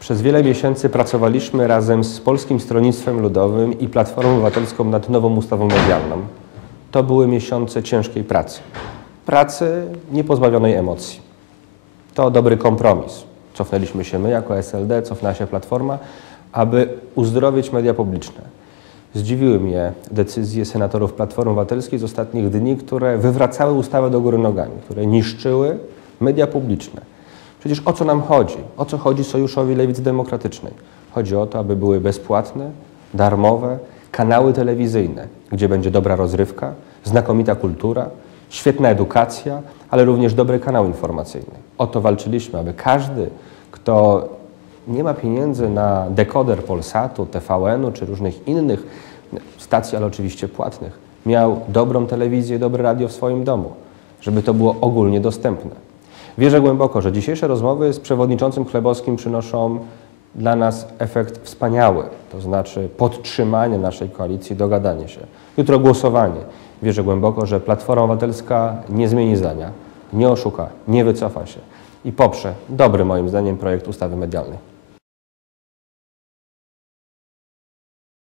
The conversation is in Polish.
Przez wiele miesięcy pracowaliśmy razem z Polskim Stronnictwem Ludowym i Platformą Obywatelską nad nową ustawą medialną. To były miesiące ciężkiej pracy. Pracy niepozbawionej emocji. To dobry kompromis. Cofnęliśmy się my jako SLD, cofnęła się Platforma, aby uzdrowić media publiczne. Zdziwiły mnie decyzje senatorów Platformy Obywatelskiej z ostatnich dni, które wywracały ustawę do góry nogami, które niszczyły media publiczne. Przecież o co nam chodzi? O co chodzi Sojuszowi Lewicy Demokratycznej? Chodzi o to, aby były bezpłatne, darmowe kanały telewizyjne, gdzie będzie dobra rozrywka, znakomita kultura, świetna edukacja, ale również dobry kanał informacyjny. O to walczyliśmy, aby każdy, kto nie ma pieniędzy na dekoder Polsatu, TVN-u czy różnych innych stacji, ale oczywiście płatnych, miał dobrą telewizję, dobre radio w swoim domu, żeby to było ogólnie dostępne. Wierzę głęboko, że dzisiejsze rozmowy z przewodniczącym Chlebowskim przynoszą dla nas efekt wspaniały, to znaczy podtrzymanie naszej koalicji, dogadanie się. Jutro głosowanie. Wierzę głęboko, że Platforma Obywatelska nie zmieni zdania, nie oszuka, nie wycofa się i poprze dobry moim zdaniem projekt ustawy medialnej.